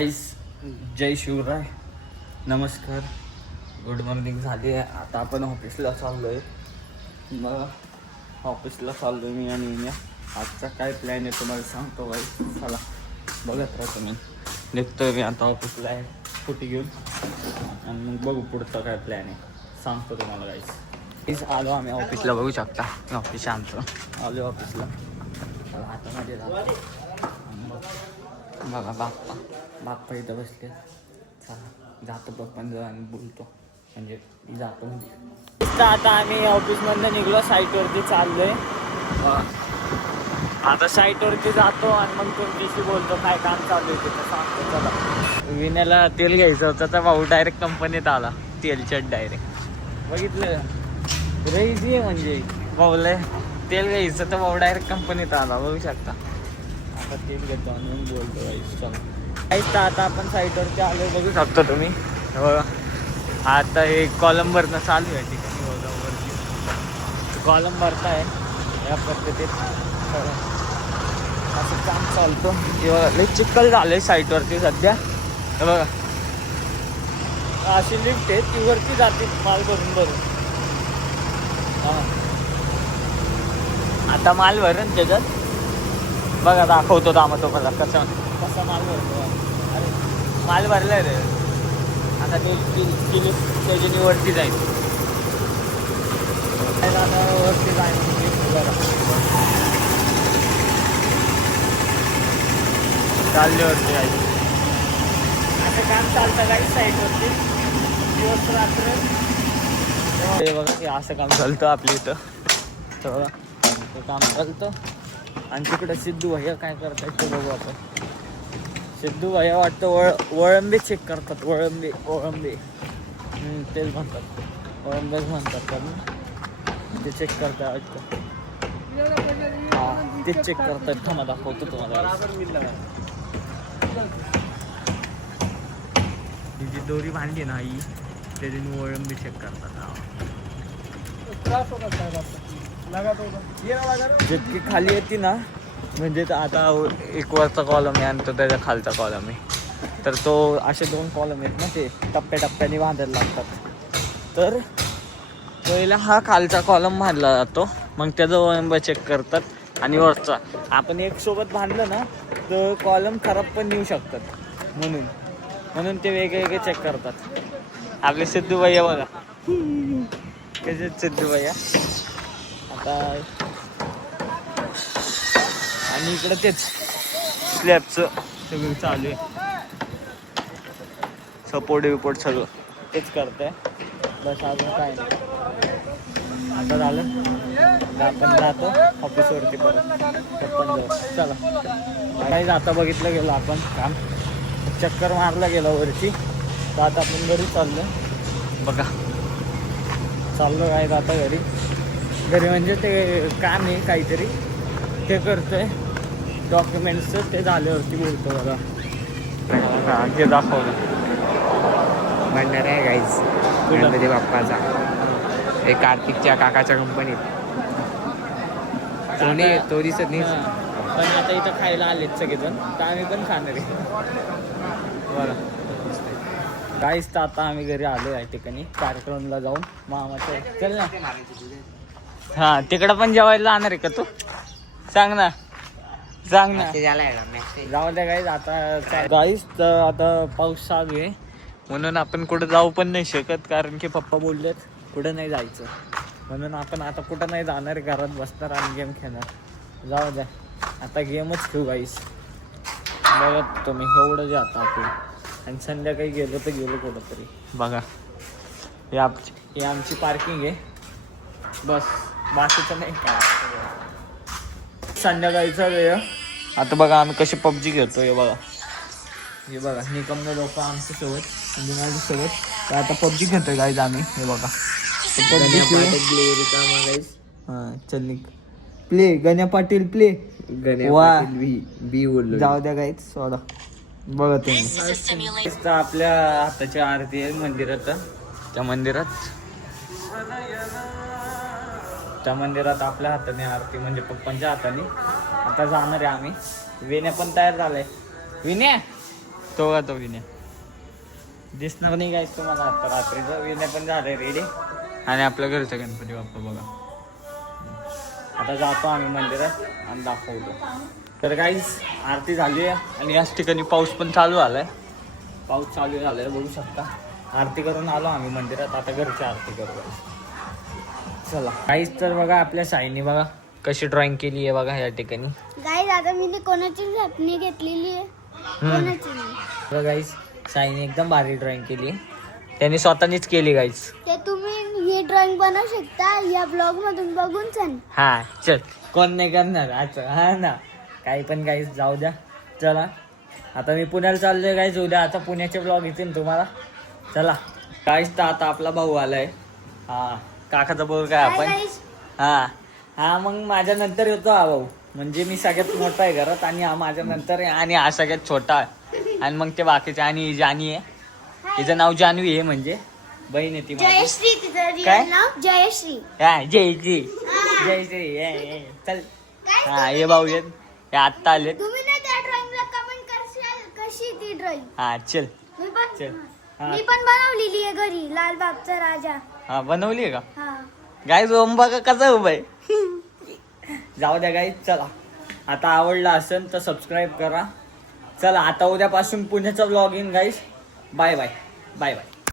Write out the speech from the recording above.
जय शिवराय, नमस्कार, good morning झाली आहे. आता आपण ऑफिसला चाललो आहे. मग ऑफिसला चाललो आहे मी आणि मी. आजचा काय प्लॅन आहे तुम्हाला सांगतो बाई. चला बघत राहा तुम्ही. निघतोय मी आता ऑफिसला आहे स्कूटी घेऊन आणि मग बघू पुढचा काय प्लॅन आहे, सांगतो तुम्हाला गाईस. आलो आम्ही ऑफिसला, बघू शकता ऑफिस आमचं. आलो ऑफिसला. आता मध्ये बघा बाप्पा इथं बसले. चला जातो पप्पांजवळ आणि बोलतो, म्हणजे जातो म्हणजे. आता आम्ही ऑफिसमधनं निघलो, साईटवरती चाललोय. आता साईटवरती जातो आणि मग तुमच्याशी बोलतो काय काम चालू आहे तिथं सांगतो. चला. विण्याला तेल घ्यायचं होतं तर भाऊ डायरेक्ट कंपनीत आला, तेलचट डायरेक्ट. बघितलं रे, इझी आहे म्हणजे. भाऊला तेल घ्यायचं तर भाऊ डायरेक्ट कंपनीत आला, बघू शकता. आता तेल घेतो आणि मग बोलतो गाईस. चला गाईस, आता आपण साईटवरती आलो, बघू शकता तुम्ही. बघा आता हे कॉलम भरणं चालू आहे ठिकाणी. बघा वरती कॉलम भरताय या पद्धतीत असं काम चालतं. लई चिखल झालं आहे साईटवरती सध्या. हे बघा अशी लिफ्ट आहे, ती वरती जाते माल भरून. हां आता माल भरून त्याच्यात बघा दाखवतो दामतो मला कसा माल भरतो. अरे माल भरलाय रे. आता तो किलो त्याच्या वरती जाईल. वरती जाईल बघा, चालले वरती जाईल. असं काम चालतं काही साईडवरती दिवस रात्र. हे बघा हे असं काम चालतं आपल्या इथं. तर बघा ते काम चालतं. आणि तिकडं सिद्धू भैया काय करतात ते बघू आपण. सिद्धू भैया वाटतं वळंबे चेक करतात. वळंबे तेच म्हणतात, वळंबेच म्हणतात पण ते चेक करतात वाटतं. हां तेच चेक करतात. थांबा दाखवतो तुम्हाला. ही जी दोरी बांधली ना ही त्याच्याने वळंबे चेक करतात. जितकी खाली येते ना, म्हणजे आता एक वरचा कॉलम आहे आणि तो त्याच्या खालचा कॉलम आहे, तर तो असे 2 कॉलम आहेत ना, ते टप्प्याटप्प्याने बांधायला लागतात. तर पहिला हा खालचा कॉलम बांधला जातो, मग त्याचा वळंब चेक करतात. आणि वरचा आपण एक सोबत बांधलं ना तर कॉलम खराब पण येऊ शकतात, म्हणून ते वेगळे चेक करतात. आपले सिद्धू भैया बघा कसे सिद्धू भैया. आता आणि इकडं तेच स्लॅबचं सगळं चालू आहे. सपोर्ट सगळं तेच करतंय. बस अजून काय नाही. आता झालं आपण जातो ऑफिसवरती परत पप्पांजवळ. चला काही आता बघितलं गेलं आपण काम, चक्कर मारला गेला वरती. तर आता आपण घरी चाललो. बघा चाललो काय आता घरी म्हणजे ते काम आहे काहीतरी ते करतोय डॉक्युमेंट्सचं. ते झाल्यावरती बोलतो. बघा ते दाखवलं भंडारा आहे गाईज गणपती बाप्पाचा. हे कार्तिकच्या काकाच्या कंपनीत. तो दिसत नाही पण आता इथं खायला आलेत सगळेजण, तर आम्ही पण खाणार आहे. बरं काहीच तर आता आम्ही घरी आलो या ठिकाणी कार्यक्रमला जाऊन मामाच्या. चल ना. हां तिकडं पण जेवायला जाणार आहे का तू? सांग ना. जाऊ द्या गाईज. आता गाईज तर आता पाऊस चालू आहे, म्हणून आपण कुठं जाऊ पण नाही शकत, कारण की पप्पा बोललेत कुठं नाही जायचं. म्हणून आपण आता कुठं नाही जाणार, घरात बसणार आणि गेम खेळणार. जाऊ द्या आता गेमच खेळू गाईज. बघत तुम्ही एवढं जे आता आपण. आणि संध्याकाळी गेलो तर गेलो कुठंतरी. बघा हे आमची पार्किंग आहे बस, बाकीचं नाही काय. संध्याकाळीचा वेळ. आता बघा आम्ही कशी पबजी खेळतो. हे बघा निकमने लोक आमच्या सोबत म्हणजे माझ्यासोबत. तर आता पबजी खेळतोय गाईज आम्ही. हे बघा हां चल प्ले. गण्या पाटील प्ले. वा बी बोललो. जाऊ द्या गाईज सोडा. बघा तुम्ही आपल्या हाताची आरती आहे मंदिरात. त्या मंदिरात आपल्या हाताने आरती, म्हणजे पप्पांच्या हाताने. आता जाणार आहे आम्ही. विण्या पण तयार झालाय. विण्या तो का तो विनय दिसणार नाही काय तुम्हाला आता रात्रीचं. विनय पण झालंय रेडी आणि आपलं घरचं गणपती बाप्पा बघा. आता जातो आम्ही मंदिरात आणि दाखवतो. तर काहीच आरती झाली आहे आणि याच ठिकाणी पाऊस पण चालू झालाय. पाऊस चालू झालाय बघू शकता. आरती करून आलो आम्ही मंदिरात. आता घरची आरती करू. चला काहीच तर बघा आपल्या साईने बघा कशी ड्रॉइंग केली आहे बघा या ठिकाणी. गाईज आता मी कोणाची झपणी घेतलेली आहे कोणाची नाही. बघा गाईस साईने एकदम भारी ड्रॉइंग केली. त्यांनी स्वतःनीच केली गाईस. ते तुम्ही ही ड्रॉइंग बनवू शकता या ब्लॉग मधून बघून छान. हा चल कोण नाही करणार अच्छा हा ना. काही पण गाईस जाऊ द्या. चला आता मी पुण्याला चाललोय गाईस. उद्या आता पुण्याचे ब्लॉग येतील तुम्हाला. चला गाईस तर आता आपला भाऊ आलाय. हा काकाचा भाऊ काय आपण. हा हा मग माझ्या नंतर येतो हा भाऊ. म्हणजे मी सगळ्यात मोठा आहे घरात आणि हा माझ्या नंतर आहे आणि हा सगळ्यात छोटा आहे. आणि मग ते बाकीचे आणि ही जानी आहे. तिचं नाव जानवी आहे म्हणजे बहीण आहे ती माझी. जयश्री तिचं काय? रिअल नाव जयश्री. हा जयश्री जयश्री चल. हा हे भाऊ येत हे आत्ता आलेत. तुम्ही ना त्या ड्रॉइंगला कमेंट करशाल कशी ती ड्रॉइंग. हा चल चल. हा मी पण बनवलेली आहे घरी लालबागचा राजा. हा बनवली आहे का हा गाईज. ओम बघा कसा उभा आहे. जाऊ द्या गाईज. चला आता आवडला असेल तर सबस्क्राईब करा. चला आता उद्यापासून पुण्याचा blog in guys. Bye bye bye bye.